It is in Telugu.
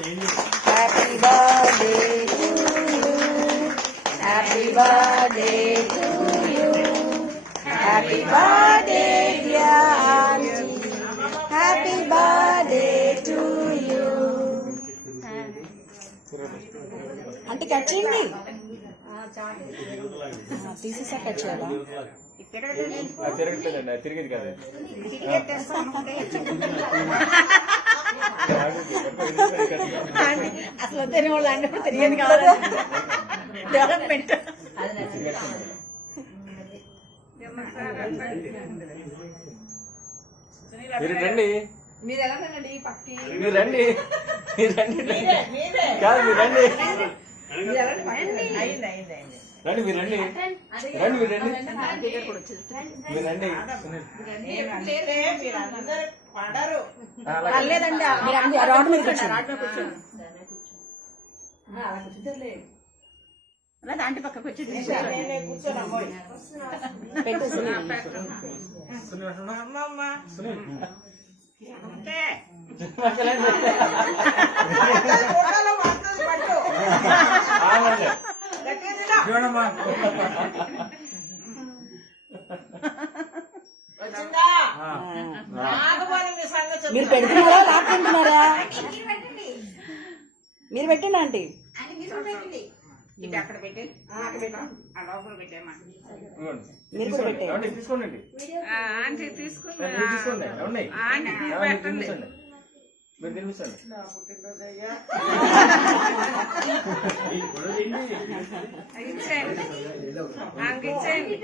Happy birthday to you, happy birthday to you, happy birthday dear aunty, happy birthday to you. అంటే కట్ చేయండి, తీసేసా కట్ చేయాలా? తిరిగేది కాదు. అసలు తెలియని వాళ్ళు అంటే తెలియదు కాదు. డెవలప్మెంట్ మీరు రండి, మీరు ఎలా రండి పక్కి, మీరు రండి, మీరు రండి కాదు, మీరు రండి రండి, మీరు రండి రండి, మీరు రండి, మీరు రండి. లేదండి రోడ్డు మీద కూర్చోండి, ఆంటీ పక్క కూర్చోండి. మీరు పెడుతున్నారా లాక్కుంటున్నారా? మీరు పెట్టండి ఆంటీ, అక్కడ పెట్టి లోపల పెట్టామా మీరు కూడా పెట్టండి. తీసుకోండి, ఆంటీ తీసుకుని తీసుకోండి, ఆంటీ పెట్టండి. మీరు తినిపిస్తాండి. ఇచ్చేయండి, ఆమెకి ఇచ్చేయండి.